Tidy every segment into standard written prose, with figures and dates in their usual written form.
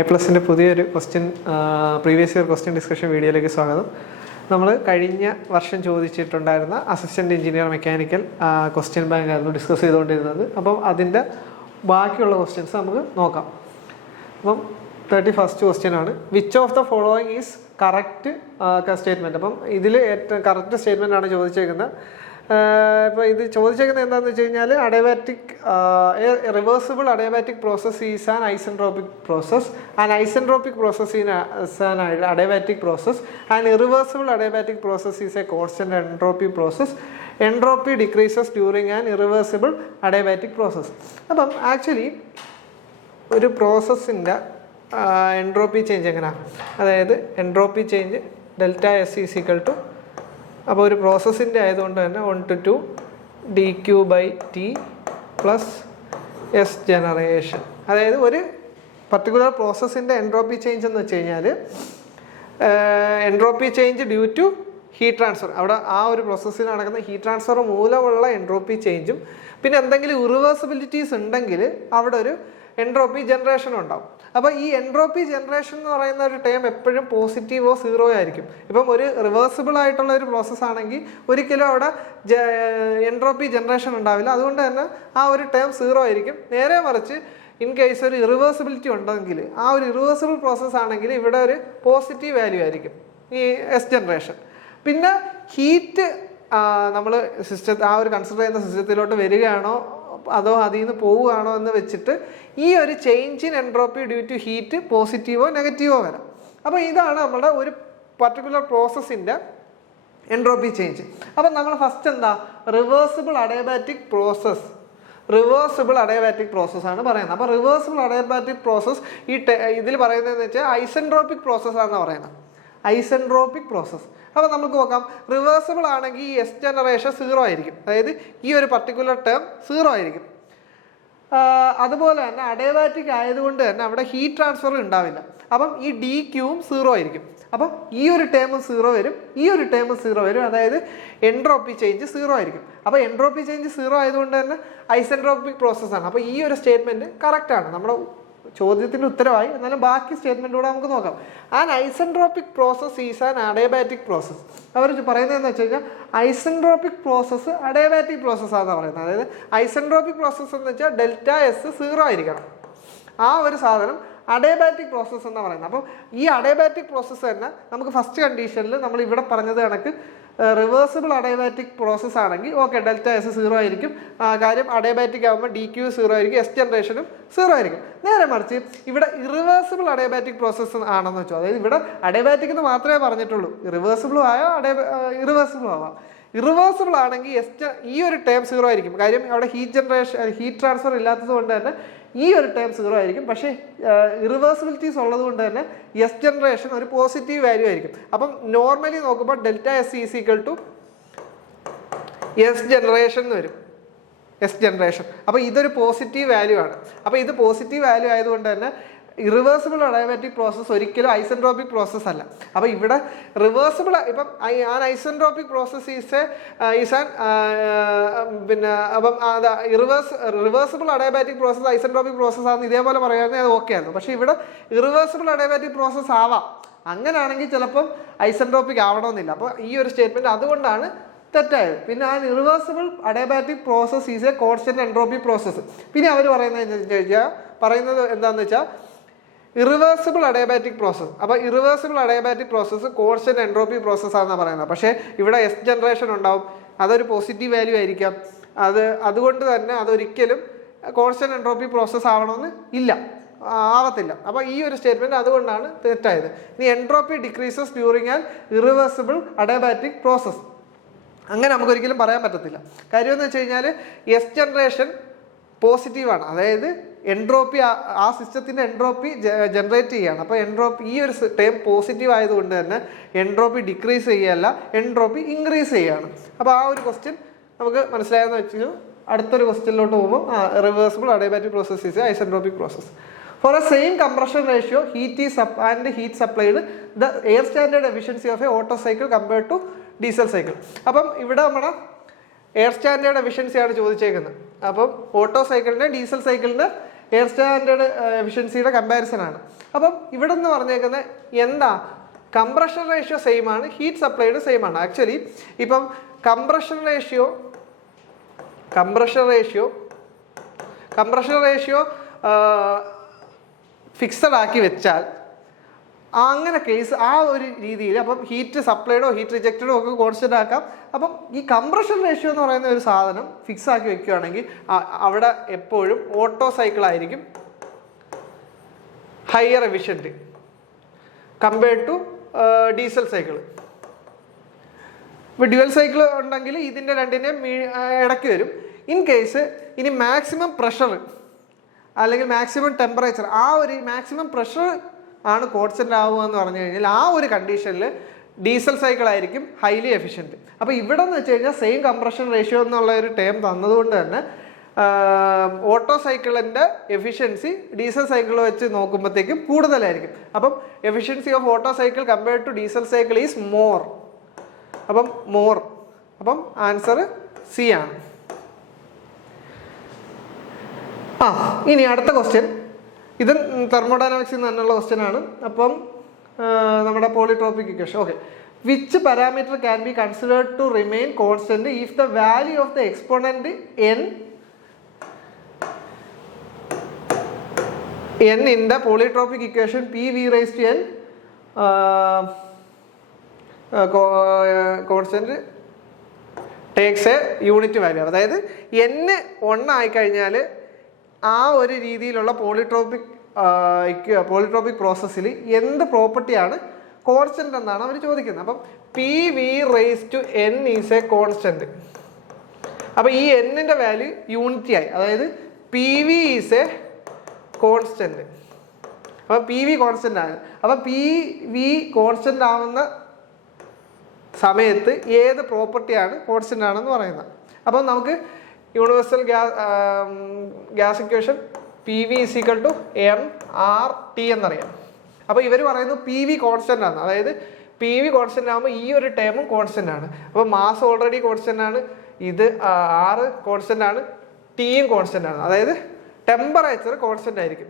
iPlusന്റെ പുതിയൊരു previous year question discussion വീഡിയോയിലേക്ക് സ്വാഗതം. നമ്മൾ കഴിഞ്ഞ വർഷം ചോദിച്ചിട്ടുണ്ടായിരുന്ന assistant engineer mechanical question bank ആയിരുന്നു ഡിസ്കസ് ചെയ്തുകൊണ്ടിരുന്നത്. അപ്പം അതിൻ്റെ ബാക്കിയുള്ള ക്വസ്റ്റ്യൻസ് നമുക്ക് നോക്കാം. അപ്പം 31st ക്വസ്റ്റ്യൻ ആണ്, which of the following is correct statement. അപ്പം ഇതിൽ ഏറ്റവും കറക്റ്റ് സ്റ്റേറ്റ്മെൻ്റ് ആണ് ചോദിച്ചേക്കുന്നത്. ഇപ്പോൾ ഇത് ചോദിച്ചേക്കുന്നത് എന്താണെന്ന് വെച്ച് കഴിഞ്ഞാൽ reversible adiabatic process is an isentropic process, and isentropic process is an adiabatic process, and irreversible adiabatic process is a constant entropy process. Entropy decreases during an irreversible adiabatic process. അപ്പം actually ഒരു പ്രോസസ്സിൻ്റെ entropy change എങ്ങനെയാണ്, അതായത് entropy change delta S is equal to, അപ്പോൾ ഒരു പ്രോസസ്സിൻ്റെ ആയതുകൊണ്ട് തന്നെ 1/2 dQ/T plus S generation. അതായത് ഒരു പർട്ടിക്കുലർ പ്രോസസ്സിൻ്റെ എൻട്രോപ്പി ചേഞ്ച് എന്ന് വെച്ച് കഴിഞ്ഞാൽ entropy change due to heat transfer, അവിടെ ആ ഒരു പ്രോസസ്സിൽ നടക്കുന്ന ഹീറ്റ് ട്രാൻസ്ഫർ മൂലമുള്ള എൻട്രോപ്പി ചേഞ്ചും, പിന്നെ എന്തെങ്കിലും ഇറിവേഴ്സിബിലിറ്റീസ് ഉണ്ടെങ്കിൽ അവിടെ ഒരു എൻട്രോപ്പി ജനറേഷൻ ഉണ്ടാവും. അപ്പോൾ ഈ എൻട്രോപ്പി ജനറേഷൻ എന്ന് പറയുന്ന ഒരു ടേം എപ്പോഴും പോസിറ്റീവോ സീറോയോ ആയിരിക്കും. ഇപ്പം ഒരു റിവേഴ്സിബിൾ ആയിട്ടുള്ള ഒരു പ്രോസസ്സ് ആണെങ്കിൽ ഒരിക്കലും അവിടെ എൻട്രോപ്പി ജനറേഷൻ ഉണ്ടാവില്ല. അതുകൊണ്ട് തന്നെ ആ ഒരു ടേം സീറോ ആയിരിക്കും. നേരെ മറിച്ച് ഇൻ കേസ് ഒരു ഇറിവേഴ്സിബിലിറ്റി ഉണ്ടെങ്കിൽ, ആ ഒരു ഇറിവേഴ്സിബിൾ പ്രോസസ്സ് ആണെങ്കിൽ ഇവിടെ ഒരു പോസിറ്റീവ് വാല്യൂ ആയിരിക്കും ഈ എസ് ജനറേഷൻ. പിന്നെ ഹീറ്റ് നമ്മൾ ആ ഒരു കൺസിഡർ ചെയ്യുന്ന സിസ്റ്റത്തിലോട്ട് വരികയാണോ അതോ അതിൽ നിന്ന് പോവുകയാണോ എന്ന് വെച്ചിട്ട് ഈ ഒരു change in entropy due to heat പോസിറ്റീവോ നെഗറ്റീവോ വരാം. അപ്പോൾ ഇതാണ് നമ്മുടെ ഒരു പർട്ടിക്കുലർ പ്രോസസ്സിൻ്റെ എൻട്രോപ്പി ചേഞ്ച്. അപ്പം നമ്മൾ ഫസ്റ്റ് എന്താ, reversible adiabatic process, reversible adiabatic പ്രോസസ്സാണ് പറയുന്നത്. അപ്പോൾ റിവേഴ്സിബിൾ അഡയബാറ്റിക് പ്രോസസ്സ് ഇതിൽ പറയുന്നതെന്ന് വെച്ചാൽ ഐസെൻട്രോപിക് പ്രോസസ്സാണെന്ന് പറയുന്നത്, ഐസെൻട്രോപിക് പ്രോസസ്സ്. അപ്പോൾ നമുക്ക് നോക്കാം, റിവേഴ്സിബിൾ ആണെങ്കിൽ ഈ എസ് ജനറേഷൻ സീറോ ആയിരിക്കും, അതായത് ഈ ഒരു പർട്ടിക്കുലർ ടേം സീറോ ആയിരിക്കും. അതുപോലെ തന്നെ അഡയബാറ്റിക് ആയതുകൊണ്ട് തന്നെ അവിടെ ഹീറ്റ് ട്രാൻസ്ഫർ ഉണ്ടാവില്ല. അപ്പം ഈ ഡി ക്യൂവും സീറോ ആയിരിക്കും. അപ്പം ഈ ഒരു ടേമും സീറോ വരും, ഈ ഒരു ടേമും സീറോ വരും, അതായത് എൻട്രോപ്പി ചേഞ്ച് സീറോ ആയിരിക്കും. അപ്പോൾ എൻട്രോപ്പി ചേഞ്ച് സീറോ ആയതുകൊണ്ട് തന്നെ ഐസെൻട്രോപിക് പ്രോസസ്സാണ്. അപ്പോൾ ഈ ഒരു സ്റ്റേറ്റ്മെൻറ്റ് കറക്റ്റാണ്, നമ്മുടെ ചോദ്യത്തിൻ്റെ ഉത്തരവായി. എന്നാലും ബാക്കി സ്റ്റേറ്റ്മെൻറ്റ് കൂടെ നമുക്ക് നോക്കാം. An isentropic process is an adiabatic process. അവർ പറയുന്നതെന്ന് വെച്ച് കഴിഞ്ഞാൽ ഐസെൻട്രോപിക് പ്രോസസ്സ് അഡയബാറ്റിക് പ്രോസസ്സാണെന്ന് പറയുന്നത്. അതായത് ഐസെൻട്രോപിക് പ്രോസസ്സ് എന്ന് വെച്ചാൽ ഡെൽറ്റ എസ് സീറോ ആയിരിക്കണം. ആ ഒരു സാധനം അഡയബാറ്റിക് പ്രോസസ്സ് എന്ന് പറയുന്നത്. അപ്പം ഈ അഡയബാറ്റിക് പ്രോസസ്സ് തന്നെ നമുക്ക് ഫസ്റ്റ് കണ്ടീഷനിൽ നമ്മൾ ഇവിടെ പറഞ്ഞത് കണക്ക് റിവേഴ്സിബിൾ അഡയബാറ്റിക് പ്രോസസ്സ് ആണെങ്കിൽ ഓക്കെ ഡെൽറ്റ എസ് സീറോ ആയിരിക്കും. കാര്യം അഡയബാറ്റിക് ആകുമ്പോൾ ഡി ക്യൂ സീറോ ആയിരിക്കും, എസ് ജനറേഷനും സീറോ ആയിരിക്കും. നേരെ മറിച്ച് ഇവിടെ ഇറിവേഴ്സിബിൾ അഡയബാറ്റിക് പ്രോസസ്സ് ആണെന്ന് വെച്ചോ, അതായത് ഇവിടെ അഡയബാറ്റിക് എന്ന് മാത്രമേ പറഞ്ഞിട്ടുള്ളൂ, റിവേഴ്സിബിളും ആയോ ഇറിവേഴ്സിബിളും ആവാം. ഇറിവേഴ്സിബിൾ ആണെങ്കിൽ ഈ ഒരു ടേം സീറോ ആയിരിക്കും. കാര്യം അവിടെ ഹീറ്റ് ട്രാൻസ്ഫർ ഇല്ലാത്തത് കൊണ്ട് തന്നെ ഈ ഒരു ടേം സീറോ ആയിരിക്കും. പക്ഷേ ഇറിവേഴ്സിബിലിറ്റീസ് ഉള്ളത് കൊണ്ട് തന്നെ എസ് ജനറേഷൻ ഒരു പോസിറ്റീവ് വാല്യൂ ആയിരിക്കും. അപ്പം നോർമലി നോക്കുമ്പോൾ delta S is equal to S generation എന്ന് വരും, എസ് ജനറേഷൻ. അപ്പോൾ ഇതൊരു പോസിറ്റീവ് വാല്യൂ ആണ്. അപ്പോൾ ഇത് പോസിറ്റീവ് വാല്യൂ ആയതുകൊണ്ട് തന്നെ ഇറിവേഴ്സിബിൾ അഡയബാറ്റിക് പ്രോസസ്സ് ഒരിക്കലും ഐസെൻട്രോപിക് പ്രോസസ്സ് അല്ല. അപ്പോൾ ഇവിടെ റിവേഴ്സിബിൾ, ഇപ്പം an isentropic process is an പിന്നെ അപ്പം reversible adiabatic process isentropic process ആണെന്ന് ഇതേപോലെ പറയുകയാണെങ്കിൽ അത് ഓക്കെ ആയിരുന്നു. പക്ഷേ ഇവിടെ ഇറിവേഴ്സിബിൾ അഡയബാറ്റിക് പ്രോസസ്സ് ആവാം, അങ്ങനെയാണെങ്കിൽ ചിലപ്പം ഐസെൻട്രോപിക് ആവണമെന്നില്ല. അപ്പോൾ ഈ ഒരു സ്റ്റേറ്റ്മെൻറ്റ് അതുകൊണ്ടാണ് തെറ്റായത്. പിന്നെ ആ irreversible adiabatic process is a constant entropy process. പിന്നെ അവർ പറയുന്നത് എന്താണെന്ന് വെച്ചാൽ ഇറിവേഴ്സിബിൾ അഡയബാറ്റിക് പ്രോസസ്സ്. അപ്പോൾ irreversible adiabatic process constant entropy പ്രോസസ്സാണെന്നാണ് പറയുന്നത്. പക്ഷേ ഇവിടെ എസ് ജനറേഷൻ ഉണ്ടാവും, അതൊരു പോസിറ്റീവ് വാല്യൂ ആയിരിക്കാം. അതുകൊണ്ട് തന്നെ അതൊരിക്കലും കോൺസ്റ്റന്റ് എൻട്രോപ്പി പ്രോസസ്സ് ആവണമെന്ന് ഇല്ല, ആവത്തില്ല. അപ്പോൾ ഈ ഒരു സ്റ്റേറ്റ്മെൻറ്റ് അതുകൊണ്ടാണ് തെറ്റായത്. ഇനി entropy decreases during an irreversible adiabatic process, അങ്ങനെ നമുക്കൊരിക്കലും പറയാൻ പറ്റത്തില്ല. കാര്യം എന്ന് വെച്ച് കഴിഞ്ഞാൽ എസ് ജനറേഷൻ പോസിറ്റീവാണ്, അതായത് എൻട്രോപ്പി ആ സിസ്റ്റത്തിൻ്റെ എൻട്രോപ്പി ജനറേറ്റ് ചെയ്യുകയാണ്. അപ്പോൾ എൻട്രോപ്പി ഈ ഒരു ടേം പോസിറ്റീവ് ആയതുകൊണ്ട് തന്നെ എൻട്രോപ്പി ഡിക്രീസ് ചെയ്യുകയല്ല, എൻട്രോപ്പി ഇൻക്രീസ് ചെയ്യുകയാണ്. അപ്പോൾ ആ ഒരു ക്വസ്റ്റ്യൻ നമുക്ക് മനസ്സിലായെന്ന് വെച്ചു. അടുത്തൊരു ക്വസ്റ്റ്യനിലോട്ട് പോകുമ്പോൾ reversible adiabatic process is isentropic process. For a same compression ratio heat supplied the air standard efficiency of a Otto cycle compared to Diesel cycle. അപ്പം ഇവിടെ നമ്മുടെ എയർ സ്റ്റാൻഡേർഡ് എഫിഷ്യൻസിയാണ് ചോദിച്ചേക്കുന്നത്. അപ്പം ഓട്ടോ സൈക്കിളിൻ്റെ ഡീസൽ സൈക്കിളിൻ്റെ എയർ സ്റ്റാൻഡേർഡ് എഫിഷ്യൻസിയുടെ കമ്പാരിസൺ ആണ്. അപ്പം ഇവിടെ നിന്ന് പറഞ്ഞേക്കുന്നത് എന്താ, കംപ്രഷൻ റേഷ്യോ സെയിം ആണ്, ഹീറ്റ് സപ്ലൈഡ് സെയിം ആണ്. ആക്ച്വലി ഇപ്പം കംപ്രഷൻ റേഷ്യോ ഫിക്സഡ് ആക്കി വെച്ചാൽ അങ്ങനെ കേസ് ആ ഒരു രീതിയിൽ അപ്പം ഹീറ്റ് സപ്ലൈഡോ ഹീറ്റ് റിജക്റ്റഡോ ഒക്കെ കോൺസ്റ്റന്റ് ആക്കാം. അപ്പം ഈ കംപ്രഷൻ റേഷ്യോ എന്ന് പറയുന്ന ഒരു സാധനം ഫിക്സ് ആക്കി വെക്കുകയാണെങ്കിൽ അവിടെ എപ്പോഴും ഓട്ടോ സൈക്കിൾ ആയിരിക്കും higher efficient compared to Diesel cycle. ഇപ്പോൾ ഡ്യുവൽ സൈക്കിൾ ഉണ്ടെങ്കിൽ ഇതിൻ്റെ രണ്ടിൻ്റെയും ഇടയ്ക്ക് വരും. ഇൻ കേസ് ഇനി മാക്സിമം പ്രഷർ അല്ലെങ്കിൽ മാക്സിമം ടെമ്പറേച്ചർ, ആ ഒരു മാക്സിമം പ്രഷർ ആണ് കോൺസ്റ്റന്റ് ആവുക എന്ന് പറഞ്ഞു കഴിഞ്ഞാൽ ആ ഒരു കണ്ടീഷനിൽ ഡീസൽ സൈക്കിൾ ആയിരിക്കും ഹൈലി എഫിഷ്യൻറ്റ്. അപ്പോൾ ഇവിടെ എന്ന് വെച്ച് കഴിഞ്ഞാൽ സെയിം കംപ്രഷൻ റേഷ്യോ എന്നുള്ള ഒരു ടേം തന്നതുകൊണ്ട് തന്നെ ഓട്ടോ സൈക്കിളിൻ്റെ എഫിഷ്യൻസി ഡീസൽ സൈക്കിൾ വെച്ച് നോക്കുമ്പോഴത്തേക്കും കൂടുതലായിരിക്കും. അപ്പം efficiency of Otto cycle compared to Diesel cycle is more. അപ്പം ആൻസർ സി ആണ്. ഇനി അടുത്ത ക്വസ്റ്റ്യൻ, ഇത് തെർമോഡൈനാമിക്സിൽ നിന്നുള്ള ക്വസ്റ്റ്യൻ ആണ്. അപ്പം നമ്മുടെ polytropic equation. Okay, which parameter can be considered to remain constant if the value of the exponent n in the polytropic equation PV raised to n constant takes a unit value. അതായത് n 1 ആയിക്കഴിഞ്ഞാൽ ആ ഒരു രീതിയിലുള്ള polytropic പ്രോസസ്സിൽ എന്ത് പ്രോപ്പർട്ടിയാണ് constant എന്നാണ് അവർ ചോദിക്കുന്നത്. അപ്പം PV raised to n is a constant. അപ്പോൾ ഈ എന്നിൻ്റെ വാല്യൂ യൂണിറ്റി ആയി, അതായത് PV ഈസ് എ കോൺസ്റ്റന്റ്. അപ്പം PV കോൺസ്റ്റന്റ് ആണ്. അപ്പം PV കോൺസ്റ്റന്റ് ആവുന്ന സമയത്ത് ഏത് പ്രോപ്പർട്ടിയാണ് കോൺസ്റ്റന്റ് ആണെന്ന് പറയുന്നത്. അപ്പം നമുക്ക് universal gas equation PV is equal to mRT എന്നറിയാം. അപ്പോൾ ഇവർ പറയുന്നു PV കോൺസ്റ്റന്റ് ആണ്, അതായത് PV കോൺസ്റ്റന്റ് ആകുമ്പോൾ ഈ ഒരു ടേമും കോൺസ്റ്റന്റ് ആണ്. അപ്പോൾ മാസ് ഓൾറെഡി കോൺസ്റ്റന്റ് ആണ്, ഇത് R കോൺസ്റ്റന്റ് ആണ്, Tയും കോൺസ്റ്റന്റ് ആണ്. അതായത് ടെമ്പറേച്ചർ കോൺസ്റ്റന്റ് ആയിരിക്കും.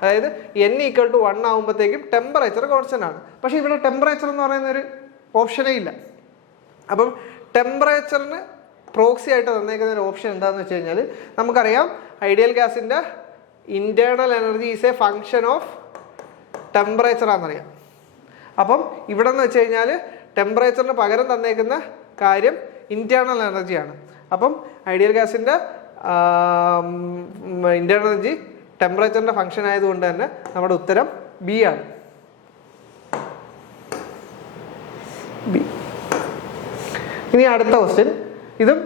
അതായത് n ഈക്വൽ ടു 1 ആകുമ്പോഴത്തേക്കും ടെമ്പറേച്ചർ കോൺസ്റ്റന്റ് ആണ്. പക്ഷേ ഇവിടെ ടെമ്പറേച്ചർ എന്ന് പറയുന്ന ഒരു ഓപ്ഷനേ ഇല്ല. അപ്പം ടെമ്പറേച്ചറിന് പ്രോക്സി ആയിട്ട് തന്നേക്കുന്ന ഒരു ഓപ്ഷൻ എന്താണെന്ന് വെച്ച് കഴിഞ്ഞാൽ നമുക്കറിയാം ഐഡിയൽ ഗ്യാസിൻ്റെ internal energy is a function of temperature ആണെന്നറിയാം. അപ്പം ഇവിടെ എന്ന് വെച്ച് കഴിഞ്ഞാൽ ടെമ്പറേച്ചറിന് പകരം തന്നേക്കുന്ന കാര്യം ഇൻറ്റേർണൽ എനർജിയാണ്. അപ്പം ഐഡിയൽ ഗ്യാസിൻ്റെ ഇൻറ്റേർണൽ എനർജി ടെമ്പറേച്ചറിൻ്റെ ഫങ്ഷൻ ആയതുകൊണ്ട് തന്നെ നമ്മുടെ ഉത്തരം ബി ആണ്. ഇനി അടുത്ത ക്വസ്റ്റ്യൻ, ഇതും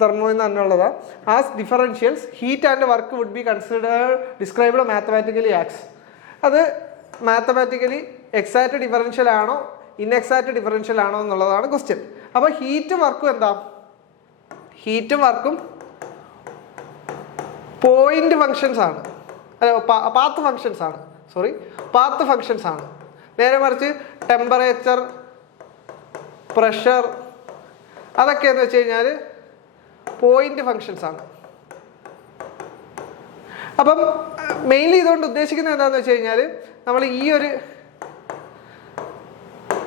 തെർമോയിൽ നിന്ന് തന്നെയുള്ളതാണ്. As differentials heat and work would be considered described mathematically as. അത് മാത്തമാറ്റിക്കലി എക്സാക്റ്റ് ഡിഫറൻഷ്യൽ ആണോ ഇൻഎക്സാക്റ്റ് ഡിഫറൻഷ്യൽ ആണോ എന്നുള്ളതാണ് ക്വസ്റ്റ്യൻ. അപ്പോൾ ഹീറ്റും വർക്കും എന്താ? ഹീറ്റും വർക്കും പോയിന്റ് ഫങ്ഷൻസ് ആണ്, പാത്ത് ഫങ്ഷൻസ് ആണ്. നേരെ മറിച്ച് ടെമ്പറേച്ചർ, പ്രഷർ അതൊക്കെ എന്ന് വെച്ച് കഴിഞ്ഞാൽ പോയിന്റ് ഫങ്ഷൻസ് ആണ്. അപ്പം മെയിൻലി ഇതുകൊണ്ട് ഉദ്ദേശിക്കുന്നത് എന്താണെന്ന് വെച്ച് കഴിഞ്ഞാൽ നമ്മൾ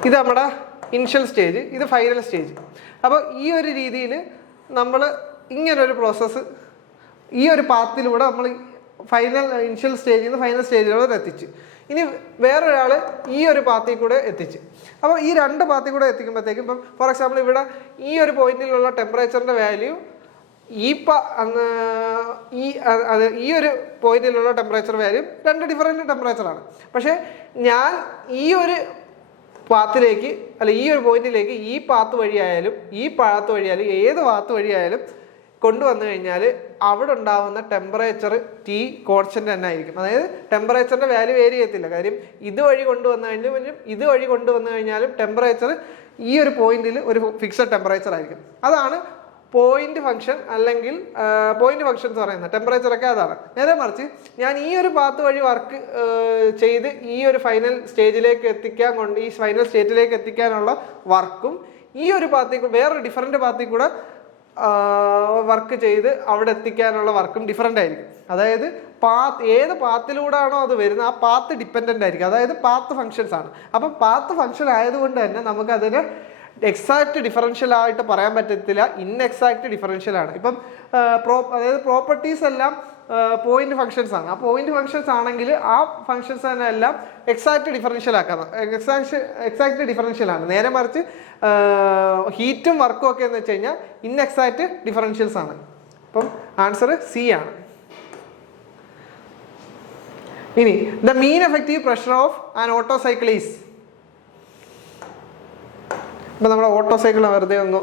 ഇത് നമ്മുടെ ഇനിഷ്യൽ സ്റ്റേജ്, ഇത് ഫൈനൽ സ്റ്റേജ്. അപ്പോൾ ഈ ഒരു രീതിയിൽ നമ്മൾ ഇങ്ങനൊരു പ്രോസസ്സ് ഈ ഒരു പാത്തിലൂടെ നമ്മൾ ഇനിഷ്യൽ സ്റ്റേജിൽ നിന്ന് ഫൈനൽ സ്റ്റേജിലൂടെ എത്തിച്ച്, ഇനി വേറൊരാൾ ഈ ഒരു പാത്തിൽ കൂടെ എത്തിച്ച്. അപ്പോൾ ഈ രണ്ട് പാത്തിൽ കൂടെ എത്തിക്കുമ്പോഴത്തേക്കും ഇപ്പം ഫോർ എക്സാമ്പിൾ ഇവിടെ ഈ ഒരു പോയിന്റിലുള്ള ടെമ്പറേച്ചറിൻ്റെ വാല്യൂ ഈ ഒരു പോയിന്റിലുള്ള ടെമ്പറേച്ചർ വാല്യൂ രണ്ട് ഡിഫറൻറ്റ് ടെമ്പറേച്ചറാണ്. പക്ഷേ ഞാൻ ഈ ഒരു പാത്തിലേക്ക് ഈ ഒരു പോയിന്റിലേക്ക് ഈ പാത്ത് വഴിയായാലും ഏത് പാത്ത് വഴിയായാലും കൊണ്ടുവന്നു കഴിഞ്ഞാൽ അവിടെ ഉണ്ടാവുന്ന ടെമ്പറേച്ചർ T കോൺസ്റ്റന്റ് തന്നെ ആയിരിക്കും. അതായത് ടെമ്പറേച്ചറിന്റെ വാല്യൂ വേരി ചെയ്യത്തില്ല. കാര്യം ഇതുവഴി കൊണ്ടുവന്നു കഴിഞ്ഞാലും ടെമ്പറേച്ചർ ഈ ഒരു പോയിന്റിൽ ഒരു ഫിക്സഡ് ടെമ്പറേച്ചർ ആയിരിക്കും. അതാണ് പോയിന്റ് ഫംഗ്ഷൻ അല്ലെങ്കിൽ പോയിന്റ് ഫംഗ്ഷൻസ് പറയുന്നത്. ടെമ്പറേച്ചറൊക്കെ അതാണ്. നേരെ മറിച്ച് ഞാൻ ഈ ഒരു പാത്ത് വഴി വർക്ക് ചെയ്ത് ഈ ഒരു ഫൈനൽ സ്റ്റേറ്റിലേക്ക് എത്തിക്കാനുള്ള വർക്കും ഈ ഒരു പാത്തിൽ വേറൊരു ഡിഫറൻറ്റ് പാത്തിൽ കൂടെ വർക്ക് ചെയ്ത് അവിടെ എത്തിക്കാനുള്ള വർക്കും ഡിഫറെൻ്റ് ആയിരിക്കും. അതായത് ഏത് പാത്തിലൂടെയാണോ അത് വരുന്നത് ആ പാത്ത് ഡിപ്പെൻഡൻ്റ് ആയിരിക്കും. അതായത് പാത്ത് ഫങ്ഷൻസ് ആണ്. അപ്പം പാത്ത് ഫങ്ഷൻ ആയതുകൊണ്ട് തന്നെ നമുക്കതിന് എക്സാക്റ്റ് ഡിഫറൻഷ്യൽ ആയിട്ട് പറയാൻ പറ്റത്തില്ല, ഇൻഎക്സാക്റ്റ് ഡിഫറൻഷ്യൽ ആണ്. ഇപ്പം അതായത് പ്രോപ്പർട്ടീസ് എല്ലാം പോയിന്റ് ഫങ്ഷൻസ് ആണ്. ആ പോയിന്റ് ഫങ്ഷൻസ് ആണെങ്കിൽ ആ ഫങ്ഷൻസ് തന്നെ എല്ലാം എക്സാക്റ്റ് ഡിഫറൻഷ്യൽ ആക്കാം, എക്സാക്റ്റ് ഡിഫറൻഷ്യൽ ആണ്. നേരെ മറിച്ച് ഹീറ്റും വർക്കും ഒക്കെ എന്ന് വെച്ച് കഴിഞ്ഞാൽ ഇൻഎക്സാക്റ്റ് ഡിഫറൻഷ്യൽസ് ആണ്. അപ്പം ആൻസർ സി ആണ്. ഇനി the mean effective pressure of an auto cycle is. ഇപ്പം നമ്മുടെ ഓട്ടോ സൈക്കിൾ വെറുതെ ഒന്ന്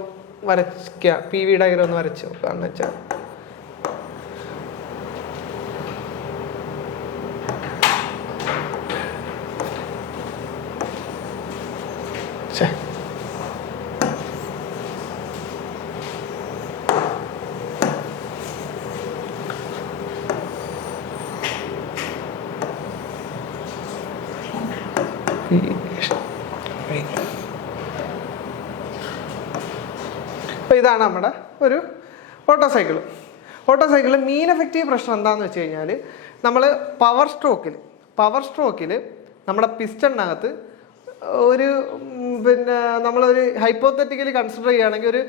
വരയ്ക്കുക, PV ഡയഗ്രം ഒന്ന് വരച്ച് നോക്കുകയെന്ന് വെച്ചാൽ അപ്പോൾ ഇതാണ് നമ്മുടെ ഒരു ഓട്ടോ സൈക്കിൾ. മീൻ എഫക്റ്റീവ് പ്രഷർ എന്താണെന്ന് വെച്ച് കഴിഞ്ഞാൽ നമ്മൾ പവർ സ്ട്രോക്കിൽ നമ്മുടെ പിസ്റ്റണിനകത്ത് ഒരു നമ്മളൊരു ഹൈപ്പോത്തറ്റിക്കലി കൺസിഡർ ചെയ്യുകയാണെങ്കിൽ ഒരു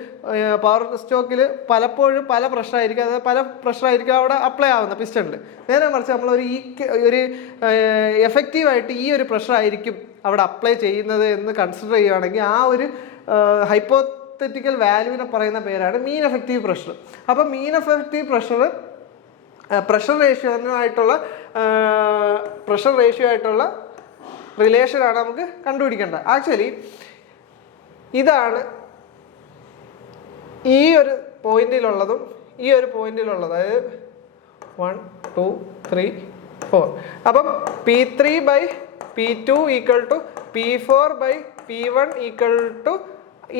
പവർ സ്ട്രോക്കിൽ പലപ്പോഴും പല പ്രഷറായിരിക്കും, അതായത് പല പ്രഷറായിരിക്കും അവിടെ അപ്ലൈ ആവുന്ന പിസ്റ്റണിൽ. നേരെ മറിച്ച് നമ്മളൊരു ഒരു എഫക്റ്റീവായിട്ട് ഈ ഒരു പ്രഷറായിരിക്കും അവിടെ അപ്ലൈ ചെയ്യുന്നത് എന്ന് കൺസിഡർ ചെയ്യുകയാണെങ്കിൽ ആ ഒരു ഹൈപ്പോത്തറ്റിക്കൽ വാല്യൂവിനെ പറയുന്ന പേരാണ് മീൻ എഫക്റ്റീവ് പ്രഷർ. അപ്പം മീൻ എഫക്റ്റീവ് പ്രഷർ റേഷ്യോ ആയിട്ടുള്ള റിലേഷനാണ് നമുക്ക് കണ്ടുപിടിക്കേണ്ടത്. ആക്ച്വലി ഇതാണ് ഈ ഒരു പോയിന്റിലുള്ളതും ഈ ഒരു പോയിന്റിലുള്ളത്, അതായത് 1 2 3 4. അപ്പം P3/P2 = P4/P1 =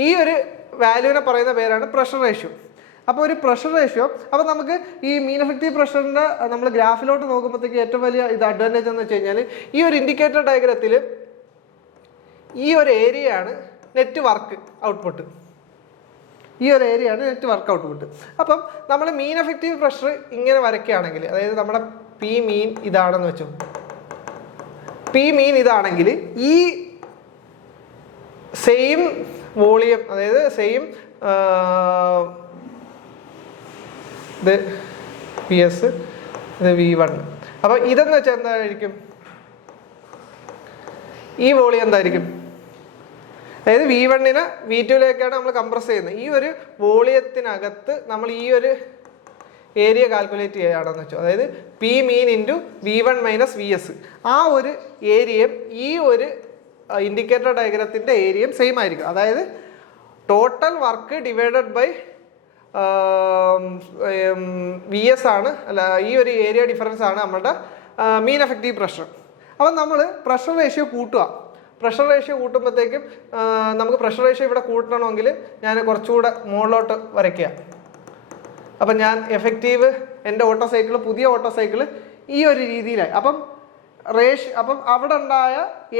ഈ ഒരു വാല്യൂവിനെ പറയുന്ന പേരാണ് പ്രഷർ റേഷ്യോ. അപ്പോൾ ഒരു പ്രഷർ റേഷ്യോ, അപ്പോൾ നമുക്ക് ഈ മീൻ എഫക്റ്റീവ് പ്രഷറിൻ്റെ നമ്മൾ ഗ്രാഫിലോട്ട് നോക്കുമ്പോഴത്തേക്ക് ഏറ്റവും വലിയ അഡ്വാൻറ്റേജ് എന്ന് വെച്ച് കഴിഞ്ഞാൽ ഈ ഒരു ഇൻഡിക്കേറ്റർ ഡയഗ്രത്തിൽ ഈ ഒരു ഏരിയയാണ് നെറ്റ് വർക്ക് ഔട്ട്പുട്ട്. അപ്പം നമ്മൾ മീൻ എഫക്റ്റീവ് പ്രഷർ ഇങ്ങനെ വരയ്ക്കുകയാണെങ്കിൽ, അതായത് നമ്മുടെ പി മീൻ ഇതാണെന്ന് വെച്ചു, ഇതാണെങ്കിൽ ഈ സെയിം വോളിയം, അതായത് സെയിം ഇത് PS, ഇത് V1. അപ്പോൾ ഇതെന്ന് വെച്ചാൽ എന്തായിരിക്കും, ഈ വോളിയം എന്തായിരിക്കും, അതായത് V1-നെ V2-ലേക്കാണ് നമ്മൾ കംപ്രസ് ചെയ്യുന്നത്. ഈ ഒരു വോളിയത്തിനകത്ത് നമ്മൾ ഈ ഒരു ഏരിയ കാൽക്കുലേറ്റ് ചെയ്യുകയാണെന്ന് വെച്ചോ, അതായത് P മീൻ × V1 - VS. ആ ഒരു ഏരിയയും ഈ ഒരു ഇൻഡിക്കേറ്റർ ഡയഗ്രത്തിൻ്റെ ഏരിയയും സെയിം ആയിരിക്കും. അതായത് total work divided by VS ആണ്, അല്ല ഈ ഒരു ഏരിയ ഡിഫറൻസ് ആണ് നമ്മുടെ മീൻ എഫക്റ്റീവ് പ്രഷർ. അപ്പം നമ്മൾ പ്രഷർ റേഷ്യോ കൂട്ടുമ്പോഴത്തേക്കും നമുക്ക് പ്രഷർ റേഷ്യോ ഇവിടെ കൂട്ടണമെങ്കിൽ ഞാൻ കുറച്ചുകൂടെ മുകളിലോട്ട് വരയ്ക്കുക. അപ്പം ഞാൻ എഫക്റ്റീവ് എൻ്റെ പുതിയ ഓട്ടോ സൈക്കിൾ ഈ ഒരു രീതിയിലായി. അപ്പം അവിടെ ഉണ്ടായ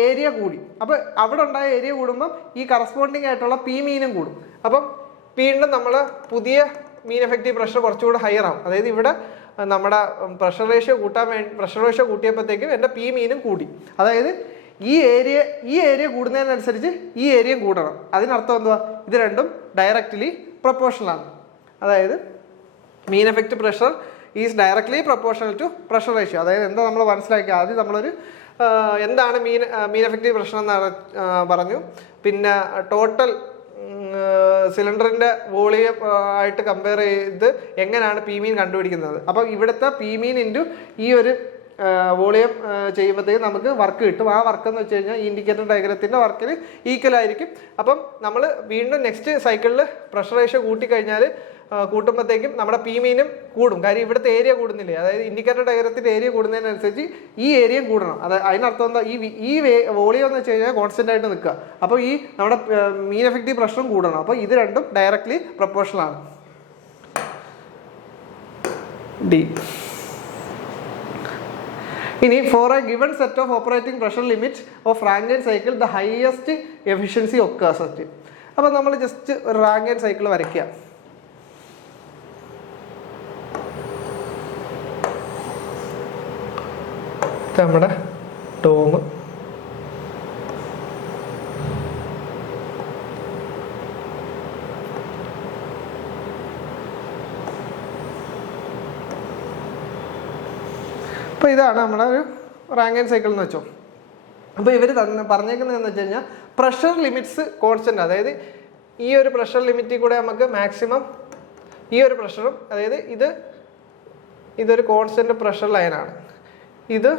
ഏരിയ കൂടി. അപ്പം അവിടെ ഉണ്ടായ ഏരിയ കൂടുമ്പം ഈ കറസ്പോണ്ടിങ് ആയിട്ടുള്ള പി മീനും കൂടും. അപ്പം വീണ്ടും നമ്മൾ പുതിയ മീൻ എഫക്റ്റീവ് പ്രഷർ കുറച്ചുകൂടെ ഹയർ ആവും. അതായത് ഇവിടെ നമ്മുടെ പ്രഷർ റേഷ്യോ കൂട്ടിയപ്പോഴത്തേക്കും എൻ്റെ പി മീനും കൂടി. അതായത് ഈ ഏരിയ കൂടുന്നതിനനുസരിച്ച് ഈ ഏരിയയും കൂടണം. അതിനർത്ഥം എന്തുവാ, ഇത് രണ്ടും ഡയറക്റ്റ്ലി പ്രൊപ്പോർഷണലാണ്. അതായത് mean effect pressure is directly proportional to pressure ratio. അതായത് എന്താ നമ്മൾ മനസ്സിലാക്കുക, ആദ്യം നമ്മളൊരു എന്താണ് മീൻ എഫക്റ്റീവ് പ്രഷർ എന്ന് പറഞ്ഞു, പിന്നെ ടോട്ടൽ സിലിണ്ടറിൻ്റെ വോളിയം ആയിട്ട് കമ്പയർ ചെയ്ത് എങ്ങനെയാണ് പി മീൻ കണ്ടുപിടിക്കുന്നത്. അപ്പം ഇവിടുത്തെ പി മീൻ × ഈ ഒരു വോളിയം ചെയ്യുമ്പോഴത്തേക്കും നമുക്ക് വർക്ക് കിട്ടും. ആ വർക്ക് എന്ന് വെച്ച് കഴിഞ്ഞാൽ ഇൻഡിക്കേറ്റർ ഡയഗ്രത്തിൻ്റെ വർക്കിന് ഈക്വൽ ആയിരിക്കും. അപ്പം നമ്മൾ വീണ്ടും നെക്സ്റ്റ് സൈക്കിളിൽ പ്രഷർ റേഷ്യോ കൂട്ടുമ്പോഴത്തേക്കും നമ്മുടെ പി മീനും കൂടും. കാര്യം ഇവിടുത്തെ ഏരിയ കൂടുന്നില്ലേ, അതായത് ഇൻഡിക്കേറ്റർ ഡയഗ്രത്തിൻ്റെ ഏരിയ കൂടുന്നതിനനുസരിച്ച് ഈ ഏരിയയും കൂടണം. അതിനർത്ഥം എന്താ, ഈ വോളിയം എന്ന് വെച്ച് കഴിഞ്ഞാൽ കോൺസ്റ്റന്റ് ആയിട്ട് നിൽക്കുക. അപ്പോൾ ഈ നമ്മുടെ മീൻ എഫക്റ്റീവ് പ്രഷറും കൂടണം. അപ്പോൾ ഇത് രണ്ടും ഡയറക്ട്ലി പ്രൊപ്പോർഷണൽ ആണ്. ഡി. ഇനി for a given set of operating pressure limit of Rankine cycle the highest efficiency occurs. അപ്പോൾ നമ്മൾ ജസ്റ്റ് ഒരു റാങ്കൈൻ സൈക്കിൾ വരയ്ക്കുക. നമ്മുടെ ഡോം. അപ്പോൾ ഇതാണ് നമ്മുടെ ഒരു റാങ്കൈൻ സൈക്കിൾ എന്ന് വെച്ചോ. അപ്പോൾ ഇവർ പറഞ്ഞേക്കുന്നതെന്ന് വെച്ച് കഴിഞ്ഞാൽ പ്രഷർ ലിമിറ്റ്സ് കോൺസ്റ്റന്റ്, അതായത് ഈ ഒരു പ്രഷർ ലിമിറ്റിൽ കൂടെ നമുക്ക് മാക്സിമം ഈ ഒരു പ്രഷറും, അതായത് ഇതൊരു കോൺസ്റ്റന്റ് പ്രഷർ ലൈനാണ്, ഇത്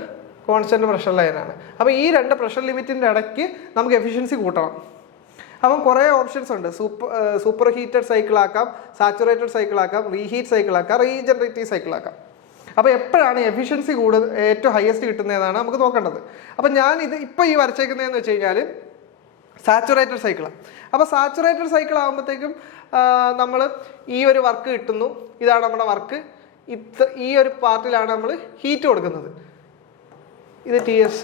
കോൺസ്റ്റന്റ് പ്രഷർ ലൈനാണ്. അപ്പോൾ ഈ രണ്ട് പ്രഷർ ലിമിറ്റിൻ്റെ ഇടയ്ക്ക് നമുക്ക് എഫിഷ്യൻസി കൂട്ടണം. അപ്പം കുറേ ഓപ്ഷൻസ് ഉണ്ട്. സൂപ്പർ ഹീറ്റഡ് സൈക്കിൾ ആക്കാം, സാച്ചുറേറ്റഡ് സൈക്കിൾ ആക്കാം, റീഹീറ്റ് സൈക്കിൾ ആക്കാം, റീജനറേറ്റീവ് സൈക്കിൾ ആക്കാം. അപ്പോൾ എപ്പോഴാണ് എഫിഷ്യൻസി ഏറ്റവും ഹയസ്റ്റ് കിട്ടുന്നതെന്നാണ് നമുക്ക് നോക്കേണ്ടത്. അപ്പം ഞാനിത് ഇപ്പോൾ ഈ വരച്ചേക്കുന്നതെന്ന് വെച്ച് കഴിഞ്ഞാൽ സാച്ചുറേറ്റഡ് സൈക്കിളാണ്. അപ്പോൾ സാച്ചുറേറ്റഡ് സൈക്കിൾ ആകുമ്പോഴത്തേക്കും നമ്മൾ ഈ ഒരു വർക്ക് കിട്ടുന്നു, ഇതാണ് നമ്മുടെ വർക്ക്. ഈ ഒരു പാർട്ടിലാണ് നമ്മൾ ഹീറ്റ് കൊടുക്കുന്നത്, ഇത് TS.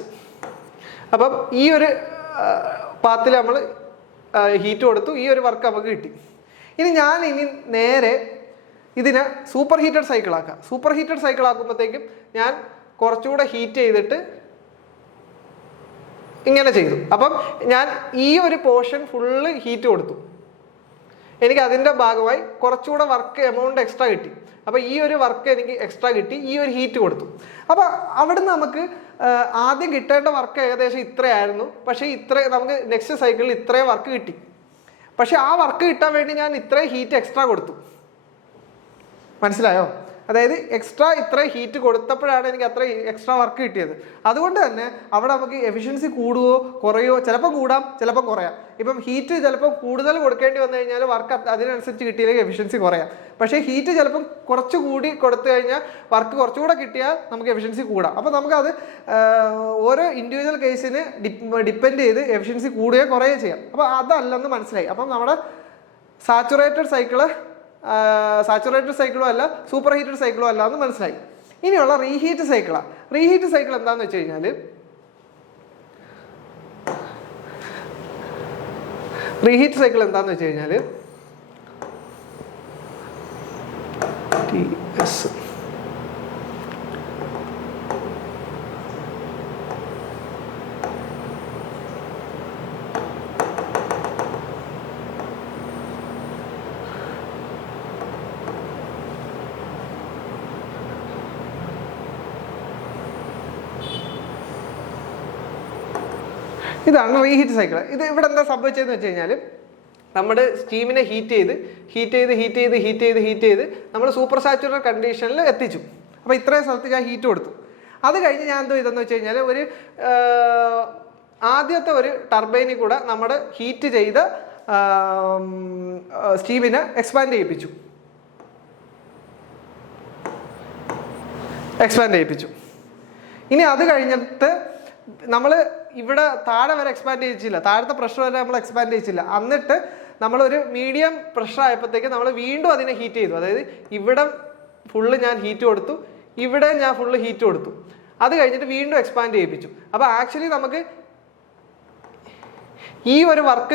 അപ്പം ഈ ഒരു പാത്തിൽ നമ്മൾ ഹീറ്റ് കൊടുത്തു, ഈ ഒരു വർക്ക് നമുക്ക് കിട്ടി. ഇനി നേരെ ഇതിനെ സൂപ്പർ ഹീറ്റഡ് സൈക്കിൾ ആക്കാം. സൂപ്പർ ഹീറ്റഡ് സൈക്കിൾ ആക്കുമ്പോഴത്തേക്കും ഞാൻ കുറച്ചുകൂടെ ഹീറ്റ് ചെയ്തിട്ട് ഇങ്ങനെ ചെയ്തു. അപ്പം ഞാൻ ഈ ഒരു പോർഷൻ ഫുള്ള് ഹീറ്റ് കൊടുത്തു, എനിക്ക് അതിൻ്റെ ഭാഗമായി കുറച്ചുകൂടെ വർക്ക് എമൗണ്ട് എക്സ്ട്രാ കിട്ടി. അപ്പോൾ ഈ ഒരു വർക്ക് എനിക്ക് എക്സ്ട്രാ കിട്ടി, ഈ ഒരു ഹീറ്റ് കൊടുത്തു. അപ്പോൾ അവിടുന്ന് നമുക്ക് ആദ്യം കിട്ടേണ്ട വർക്ക് ഏകദേശം ഇത്രയായിരുന്നു, പക്ഷേ നമുക്ക് നെക്സ്റ്റ് സൈക്കിളിൽ ഇത്രയും വർക്ക് കിട്ടി. പക്ഷെ ആ വർക്ക് കിട്ടാൻ വേണ്ടി ഞാൻ ഇത്രയും ഹീറ്റ് എക്സ്ട്രാ കൊടുത്തു. മനസ്സിലായോ? അതായത് ഇത്രയും ഹീറ്റ് കൊടുത്തപ്പോഴാണ് എനിക്ക് അത്ര എക്സ്ട്രാ വർക്ക് കിട്ടിയത്. അതുകൊണ്ട് തന്നെ അവിടെ നമുക്ക് എഫിഷ്യൻസി കൂടുകയോ കുറയോ, ചിലപ്പോൾ കൂടാം ചിലപ്പോൾ കുറയാം. ഇപ്പം ഹീറ്റ് ചിലപ്പോൾ കൂടുതൽ കൊടുക്കേണ്ടി വന്നു കഴിഞ്ഞാൽ വർക്ക് അതിനനുസരിച്ച് കിട്ടിയില്ലെങ്കിൽ എഫിഷ്യൻസി കുറയാം. പക്ഷേ ഹീറ്റ് ചിലപ്പം കുറച്ച് കൂടി കൊടുത്തു കഴിഞ്ഞാൽ വർക്ക് കുറച്ചുകൂടെ കിട്ടിയാൽ നമുക്ക് എഫിഷ്യൻസി കൂടാം. അപ്പോൾ നമുക്കത് ഓരോ ഇൻഡിവിജ്വൽ കേസിന് ഡിപ്പെൻഡ് ചെയ്ത് എഫിഷ്യൻസി കൂടുകയോ കുറയുകയോ ചെയ്യാം. അപ്പോൾ അതല്ലെന്ന് മനസ്സിലായി. അപ്പം നമ്മുടെ സാച്ചുറേറ്റഡ് സൈക്കിളും അല്ല, സൂപ്പർ ഹീറ്റഡ് സൈക്കിളും അല്ല എന്ന് മനസ്സിലായി. ഇനിയുള്ള റീഹീറ്റ് സൈക്കിളാണ്. റീഹീറ്റ് സൈക്കിൾ എന്താണെന്ന് വെച്ച് കഴിഞ്ഞാൽ TS. ഇതാണ് റീഹീറ്റ് സൈക്കിൾ. ഇത് ഇവിടെ എന്താ സംഭവിച്ചതെന്ന് വെച്ച് കഴിഞ്ഞാൽ നമ്മുടെ സ്റ്റീമിനെ ഹീറ്റ് ചെയ്ത് നമ്മൾ സൂപ്പർ സാച്ചുറേറ്റഡ് കണ്ടീഷനിൽ എത്തിച്ചു. അപ്പോൾ ഇത്രയും സ്ഥലത്ത് ഞാൻ ഹീറ്റ് കൊടുത്തു. അത് കഴിഞ്ഞ് ഞാൻ എന്തോ ഇതെന്ന് വെച്ച് കഴിഞ്ഞാൽ ഒരു ആദ്യത്തെ ഒരു ടർബൈനിൽ കൂടെ നമ്മുടെ ഹീറ്റ് ചെയ്ത സ്റ്റീമിനെ എക്സ്പാൻഡ് ചെയ്യിപ്പിച്ചു. ഇനി അത് കഴിഞ്ഞിട്ട് നമ്മൾ ഇവിടെ താഴെ വരെ എക്സ്പാൻഡ് ചെയ്യിച്ചില്ല, താഴത്തെ പ്രഷർ വരെ നമ്മൾ എക്സ്പാൻഡ് ചെയ്യിച്ചില്ല. എന്നിട്ട് നമ്മളൊരു മീഡിയം പ്രഷർ ആയപ്പോഴത്തേക്ക് നമ്മൾ വീണ്ടും അതിനെ ഹീറ്റ് ചെയ്തു. അതായത് ഇവിടെ ഫുള്ള് ഞാൻ ഹീറ്റ് കൊടുത്തു, ഇവിടെ ഞാൻ ഫുള്ള് ഹീറ്റ് കൊടുത്തു. അത് കഴിഞ്ഞിട്ട് വീണ്ടും എക്സ്പാൻഡ് ചെയ്യിപ്പിച്ചു. അപ്പോൾ ആക്ച്വലി നമുക്ക് ഈ ഒരു വർക്ക്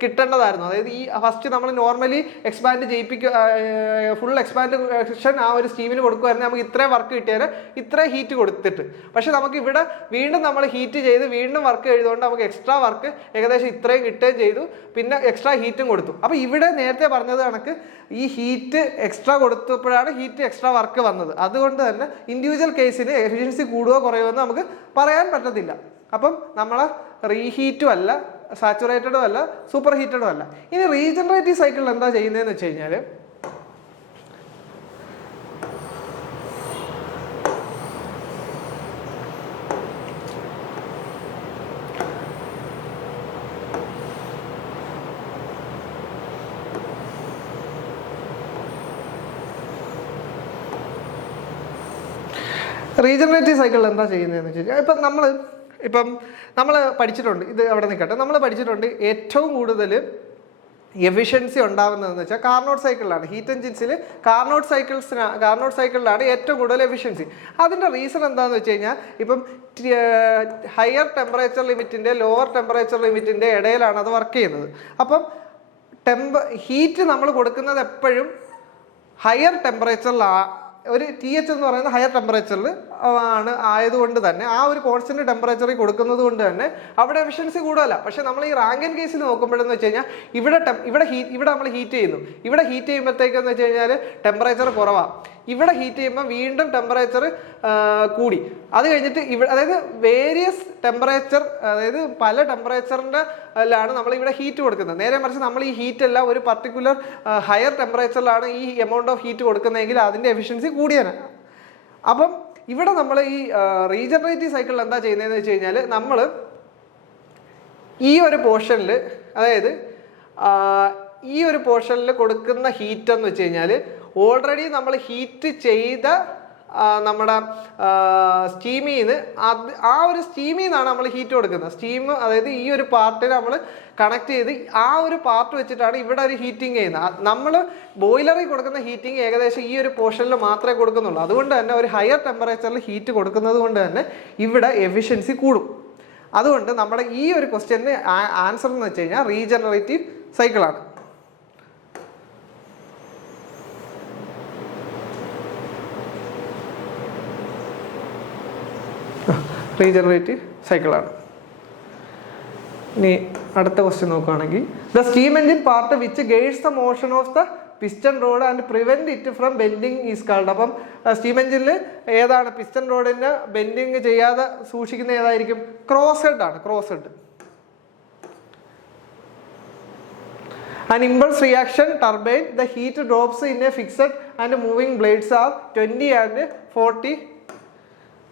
കിട്ടേണ്ടതായിരുന്നു. അതായത് ഈ ഫസ്റ്റ് നമ്മൾ നോർമലി ഫുൾ എക്സ്പാൻഷൻ ആ ഒരു സ്റ്റീമിന് കൊടുക്കുമായിരുന്നു, നമുക്ക് ഇത്രയും വർക്ക് കിട്ടിയാൽ ഇത്രയും ഹീറ്റ് കൊടുത്തിട്ട്. പക്ഷെ നമുക്ക് ഇവിടെ വീണ്ടും നമ്മൾ ഹീറ്റ് ചെയ്ത് വീണ്ടും വർക്ക് ചെയ്തുകൊണ്ട് നമുക്ക് എക്സ്ട്രാ വർക്ക് ഏകദേശം ഇത്രയും കിട്ടുകയും ചെയ്തു, പിന്നെ എക്സ്ട്രാ ഹീറ്റും കൊടുത്തു. അപ്പോൾ ഇവിടെ നേരത്തെ പറഞ്ഞത് കണക്ക് ഈ ഹീറ്റ് എക്സ്ട്രാ കൊടുത്തപ്പോഴാണ് എക്സ്ട്രാ വർക്ക് വന്നത്. അതുകൊണ്ട് തന്നെ ഇൻഡിവിജ്വൽ കേസിന് എഫിഷ്യൻസി കൂടുകയോ കുറയുമോ എന്ന് നമുക്ക് പറയാൻ പറ്റത്തില്ല. അപ്പം നമ്മളെ റീഹീറ്റും അല്ല, സാച്ചുറേറ്റഡും അല്ല, സൂപ്പർ ഹീറ്റഡും അല്ല. ഇനി റീജനറേറ്റീവ് സൈക്കിളിൽ എന്താ ചെയ്യുന്നതെന്ന് വെച്ച് കഴിഞ്ഞാൽ വെച്ച് കഴിഞ്ഞാൽ നമ്മൾ പഠിച്ചിട്ടുണ്ട്, ഇത് അവിടെ നിൽക്കട്ടെ, നമ്മൾ പഠിച്ചിട്ടുണ്ട് ഏറ്റവും കൂടുതൽ എഫിഷ്യൻസി ഉണ്ടാകുന്നതെന്ന് വെച്ചാൽ കാർനോട്ട് സൈക്കിളിലാണ്. ഹീറ്റ് എൻജിൻസിൽ കാർനോട്ട് സൈക്കിളിലാണ് ഏറ്റവും കൂടുതൽ എഫിഷ്യൻസി. അതിൻ്റെ റീസൺ എന്താണെന്ന് വെച്ച് കഴിഞ്ഞാൽ ഇപ്പം ഹയർ ടെമ്പറേച്ചർ ലിമിറ്റിൻ്റെ ലോവർ ടെമ്പറേച്ചർ ലിമിറ്റിൻ്റെ ഇടയിലാണ് അത് വർക്ക് ചെയ്യുന്നത്. അപ്പം ഹീറ്റ് നമ്മൾ കൊടുക്കുന്നത് എപ്പോഴും ഹയർ ടെമ്പറേച്ചറിൽ ഒരു TH എന്ന് പറയുന്നത് ഹയർ ടെമ്പറേച്ചറിൽ ആണ് ആയതുകൊണ്ട് തന്നെ ആ ഒരു കോൺസ്റ്റന്റ് ടെമ്പറേച്ചറിൽ കൊടുക്കുന്നത് കൊണ്ട് തന്നെ അവിടെ എഫിഷ്യൻസി കൂടുതലല്ല. പക്ഷെ നമ്മൾ ഈ റാങ്കിൻ കേസിൽ നോക്കുമ്പോഴെന്ന് വെച്ച് കഴിഞ്ഞാൽ ഇവിടെ നമ്മൾ ഹീറ്റ് ചെയ്യുന്നു. ഇവിടെ ഹീറ്റ് ചെയ്യുമ്പോഴത്തേക്കെന്ന് വെച്ച് കഴിഞ്ഞാൽ ടെമ്പറേച്ചർ കുറവാണ്. ഇവിടെ ഹീറ്റ് ചെയ്യുമ്പോൾ വീണ്ടും ടെമ്പറേച്ചർ കൂടി. അത് കഴിഞ്ഞിട്ട് അതായത് വേരിയസ് ടെമ്പറേച്ചർ, അതായത് പല ടെമ്പറേച്ചറിൻ്റെ ലാണ് നമ്മൾ ഇവിടെ ഹീറ്റ് കൊടുക്കുന്നത്. നേരെ മറിച്ച് നമ്മൾ ഈ ഹീറ്റ് എല്ലാം ഒരു പർട്ടിക്കുലർ ഹയർ ടെമ്പറേച്ചറിലാണ് ഈ എമൗണ്ട് ഓഫ് ഹീറ്റ് കൊടുക്കുന്നതെങ്കിൽ അതിൻ്റെ എഫിഷ്യൻസി കൂടിയാണ്. അപ്പം ഇവിടെ നമ്മൾ ഈ റീജനറേറ്റീവ് സൈക്കിളിൽ എന്താ ചെയ്യുന്നതെന്ന് വെച്ച് കഴിഞ്ഞാൽ നമ്മൾ ഈ ഒരു പോർഷനിൽ, അതായത് ഈ ഒരു പോർഷനിൽ കൊടുക്കുന്ന ഹീറ്റ് എന്ന് വെച്ച് കഴിഞ്ഞാൽ ഓൾറെഡി നമ്മൾ ഹീറ്റ് ചെയ്ത നമ്മുടെ സ്റ്റീമിൽ നിന്ന് ആ ഒരു സ്റ്റീമിൽ നിന്നാണ് നമ്മൾ ഹീറ്റ് കൊടുക്കുന്നത്. സ്റ്റീം അതായത് ഈ ഒരു പാർട്ടിൽ നമ്മൾ കണക്ട് ചെയ്ത് ആ ഒരു പാർട്ട് വെച്ചിട്ടാണ് ഇവിടെ ഒരു ഹീറ്റിംഗ് ചെയ്യുന്നത്. നമ്മൾ ബോയിലറിൽ കൊടുക്കുന്ന ഹീറ്റിംഗ് ഏകദേശം ഈ ഒരു പോർഷനിൽ മാത്രമേ കൊടുക്കുന്നുള്ളൂ. അതുകൊണ്ട് തന്നെ ഒരു ഹയർ ടെമ്പറേച്ചറിൽ ഹീറ്റ് കൊടുക്കുന്നത് കൊണ്ട് തന്നെ ഇവിടെ എഫിഷ്യൻസി കൂടും. അതുകൊണ്ട് നമ്മുടെ ഈ ഒരു ക്വസ്റ്റ്യന് ആൻസർ എന്ന് വെച്ച് കഴിഞ്ഞാൽ റീജനറേറ്റീവ് സൈക്കിളാണ്. റീജനറേറ്റീവ് സൈക്കിളാണ്. ഇനി അടുത്ത ക്വസ്റ്റ്യൻ നോക്കുകയാണെങ്കിൽ, the steam engine part which guides the motion of the piston road and prevent it from bending is called. അപ്പം സ്റ്റീം എഞ്ചിനിൽ ഏതാണ് പിസ്റ്റൺ റോഡിന് ബെൻഡിങ് ചെയ്യാതെ സൂക്ഷിക്കുന്ന ഏതായിരിക്കും? ക്രോസ് ഹെഡ് ആണ്. Cross head. An impulse reaction turbine, the heat drops in a fixed and moving blades are 20 and 40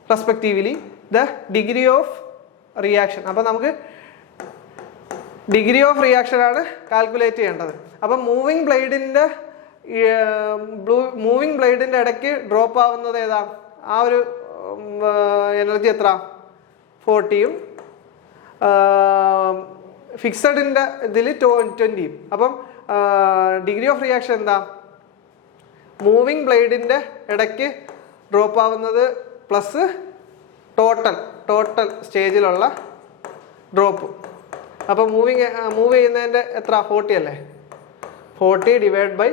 respectively. The degree of reaction. അപ്പം നമുക്ക് ഡിഗ്രി ഓഫ് റിയാക്ഷൻ ആണ് കാൽക്കുലേറ്റ് ചെയ്യേണ്ടത്. അപ്പം മൂവിങ് ബ്ലേഡിൻ്റെ ഇടയ്ക്ക് ഡ്രോപ്പ് ആവുന്നത് ഏതാ? ആ ഒരു എനർജി എത്ര? 40യും ഫിക്സഡിൻ്റെ ഇതിൽ 20യും. അപ്പം ഡിഗ്രി ഓഫ് റിയാക്ഷൻ എന്താ? മൂവിങ് ബ്ലേഡിൻ്റെ ഇടയ്ക്ക് ഡ്രോപ്പ് ആവുന്നത് പ്ലസ് ടോട്ടൽ സ്റ്റേജിലുള്ള ഡ്രോപ്പ്. അപ്പോൾ മൂവ് ചെയ്യുന്നതിൻ്റെ എത്ര? 40 അല്ലേ? 40 ഡിവൈഡ് ബൈ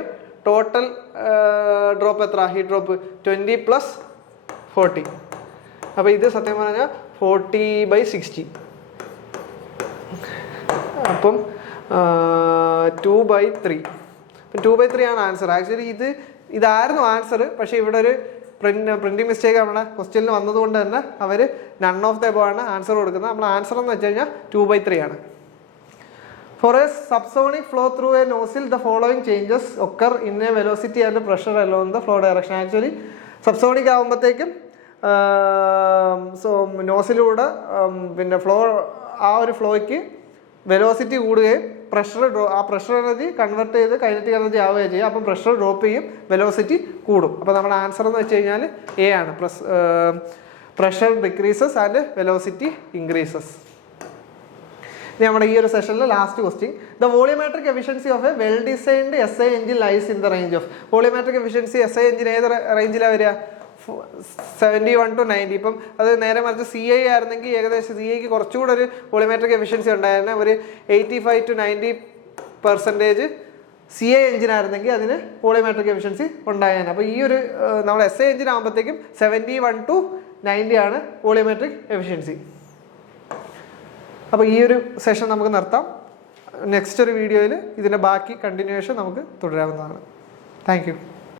ടോട്ടൽ ഡ്രോപ്പ് എത്ര? Heat drop 20 + 40. അപ്പോൾ ഇത് സത്യം പറഞ്ഞാൽ 40/60. അപ്പം 2/3. 2/3 ആണ് ആൻസർ. ആക്ച്വലി ഇതായിരുന്നു ആൻസർ. പക്ഷേ ഇവിടെ ഒരു പ്രിന്റിംഗ് മിസ്റ്റേക്ക് നമ്മുടെ ക്വസ്റ്റ്യനിൽ വന്നതുകൊണ്ട് തന്നെ അവർ നൺ ഓഫ് ദ എബോവ് ആണ് ആൻസർ കൊടുക്കുന്നത്. നമ്മൾ ആൻസർ എന്ന് വെച്ച് കഴിഞ്ഞാൽ 2/3 ആണ്. For a subsonic flow through a nozzle, the following changes occur in a velocity and pressure along the flow direction. Actually, subsonic ആകുമ്പോഴത്തേക്കും നോസിലൂടെ പിന്നെ ആ ഒരു ഫ്ലോയ്ക്ക് വെലോസിറ്റി കൂടുകയും ആ പ്രഷർ എനർജി കൺവേർട്ട് ചെയ്ത് കൈനറ്റിക് എനർജി ആവുകയും ചെയ്യും. അപ്പം പ്രഷർ ഡ്രോപ്പ് ചെയ്യും, വെലോസിറ്റി കൂടും. അപ്പോൾ നമ്മുടെ ആൻസർ എന്ന് വെച്ച് കഴിഞ്ഞാൽ എ ആണ്. Pressure decreases and velocity increases. ഇനി നമ്മുടെ ഈ ഒരു സെഷനിൽ last question, the volumetric efficiency of a well designed SI engine lies in the range of. Volumetric efficiency SI engine ഏത് റേഞ്ചിലാണ് വരിക? 71 to 90. ഇപ്പം അത് നേരെ മറിച്ച് CI ആയിരുന്നെങ്കിൽ ഏകദേശം CIക്ക് കുറച്ചുകൂടെ ഒരു വോളിയോമെട്രിക് എഫിഷ്യൻസി ഉണ്ടായിരുന്നു. ഒരു 85 to 90% CI എഞ്ചിൻ ആയിരുന്നെങ്കിൽ അതിന് വോളിയോമെട്രിക് എഫിഷ്യൻസി ഉണ്ടായേനെ. അപ്പോൾ ഈ ഒരു നമ്മുടെ SI എഞ്ചിൻ ആകുമ്പോഴത്തേക്കും 71 to 90 ആണ് വോളിയോമെട്രിക് എഫിഷ്യൻസി. അപ്പോൾ ഈ ഒരു സെഷൻ നമുക്ക് നിർത്താം. നെക്സ്റ്റ് ഒരു വീഡിയോയിൽ ഇതിൻ്റെ ബാക്കി കണ്ടിന്യൂവേഷൻ നമുക്ക് തുടരാവുന്നതാണ്. Thank you.